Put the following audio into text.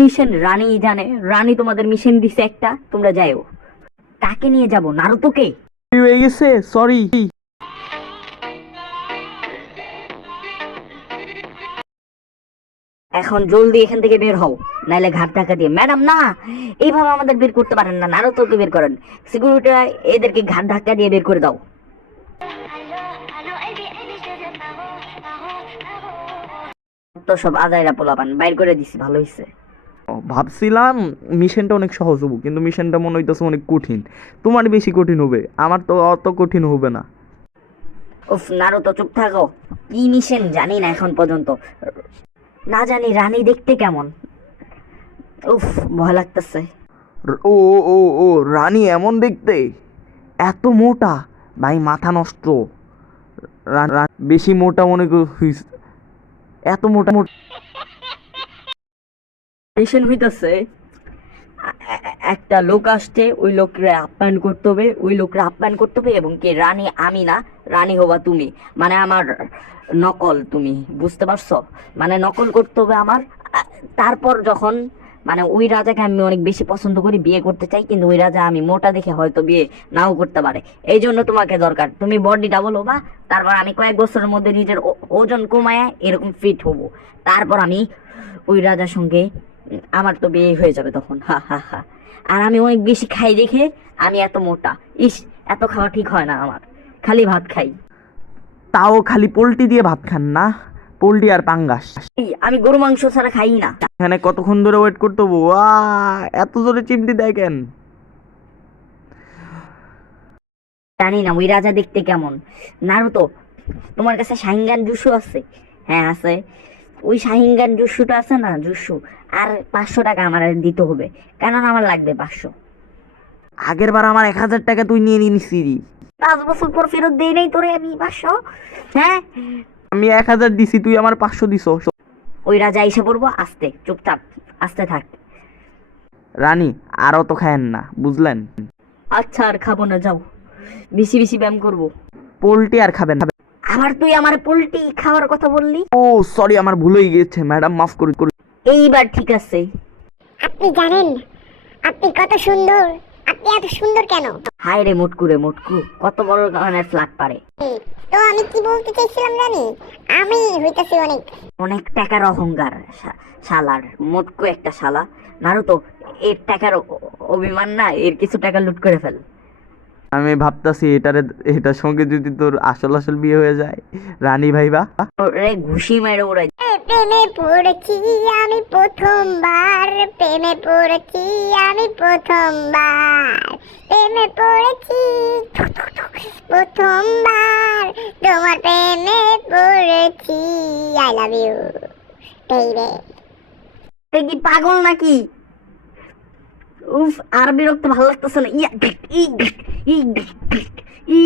Mission রানী জানে, রানী তোমাদের mission দিছে একটা, তোমরা যাইও। কাকে নিয়ে যাব? নারুতোকে? হয়ে গেছে, সরি। এখন জলদি এখান থেকে বের হও, নাইলে ঘাট ধাক্কা দিয়ে। ম্যাডাম না, এইভাবে আমাদের বের করতে পারেন না, নারুতোকে বের করেন। সিকিউরিটি এদেরকে ঘাট ধাক্কা দিয়ে বের করে দাও। তো সব আজাইরা পোলাপান বাইর করে দিছি, ভালো হইছে। ভাবছিলাম মিশনটা অনেক সহজ হবো, কিন্তু মিশনটা মনে হইতেছে অনেক কঠিন। তোমার বেশি কঠিন হবে, আমার তো অত কঠিন হবে না। উফ, নারুতো চুপ থাকো। কি মিশন জানি না এখন পর্যন্ত। না জানি রানী দেখতে কেমন। উফ, ভয় লাগতেছে। ও ও ও রানী এমন দেখতে, এত মোটা, ভাই মাথা নষ্ট। বেশি মোটা মনে হইছে, এত মোটা মোটা। মিশন হইতাছে একটা লোক আসছে, ওই লোকরে আপ্যায়ন করতে হবে, ওই লোকরে আপ্যায়ন করতে হবে। এবং কি রানী আমি না, রানী হবা তুমি, মানে আমার নকল তুমি, বুঝতে পারছো? মানে নকল করতে হবে আমার। তারপর যখন মানে ওই রাজাকে আমি অনেক বেশি পছন্দ করি, বিয়ে করতে চাই, কিন্তু ওই রাজা আমি মোটা দেখে হয়তো বিয়ে নাও করতে পারে। এই জন্য তোমাকে দরকার, তুমি বডি ডাবল হবা। তারপর আমি কয়েক বছরের মধ্যে নিজের ওজন কমায় এরকম ফিট হব। তারপর আমি ওই রাজার সঙ্গে আমার তো বিয়ে হয়ে যাবে তখন, হা হা হা। আর আমি অনেক বেশি খাই দেখে আমি এত মোটা। ইস, এত খাওয়া ঠিক হয় না আমার, খালি ভাত খাই। তাও খালি পোল্ট্রি দিয়ে ভাত খান না? পোল্ট্রি আর পাঙ্গাস। আমি গরু মাংস ছাড়া খাই না। এখানে কতক্ষণ ধরে ওয়েট করতে হবো? এত জোরে চিমটি দেয় কেন? জানি না ওই রাজা দেখতে কেমন। নারুতো, তোমার কাছে শাহিঙ্গান জুসু আছে? হ্যাঁ আছে। ওই শাহিঙ্গান জুসুটা আছে না, জুসু, আর 500 টাকা আমার দিতে হবে, কেননা আমার লাগবে 500। আগের বার আমার 1000 টাকা তুই নিয়ে নিছিলি। 5 বছর পর ফেরত দেই নাই তোরে আমি 500। হ্যাঁ, আমি 1000 দিছি, তুই আমার 500 দিছ। ওই রাজা এসে পড়বো, আস্তে চুপচাপ আস্তে থাক। রানী আর অত খায়েন না, বুঝলেন? আচ্ছা, আর খাবো না, যাও। বেশি বেশি ব্যায়াম করবো। পোল্ট্রি আর খাবেন না। আবার তুই আমার পোল্ট্রি খাওয়ার কথা বললি? ও সরি, আমার ভুল হয়ে গেছে ম্যাডাম, মাফ করে করে। এইবার ঠিক আছে। আপনি জানেন আপনি কত সুন্দর? আপনি এত সুন্দর কেন? হায় রে মোটকু, রে মোটকু, কত বড় ধরনের ফ্ল্যাগ পারে। তো আমি কি বলতে চাইছিলাম জানি, আমি হইতাছি অনেক অনেক টাকার অহংকার শালার, মোটকু একটা শালা। নারুতো, এর টাকার অভিমান না, এর কিছু টাকা লুট করে ফেল। আমি ভাবতাছি এটার সঙ্গে যদি তোর আসল আসল বিয়ে হয়ে যায়, রানী ভাইবা। রে ঘুষি মেরে ওড়াই। প্রেমে পড়েছি আমি প্রথমবার, প্রেমে পড়েছি আমি প্রথমবার, প্রেমে পড়েছি প্রথমবার, তোমার প্রেমে পড়েছি। I love you baby. তুই কি পাগল নাকি? উফ, আর বিরক্ত ভালো লাগতেছে না। ইয়া, ই, ই, ই, ই,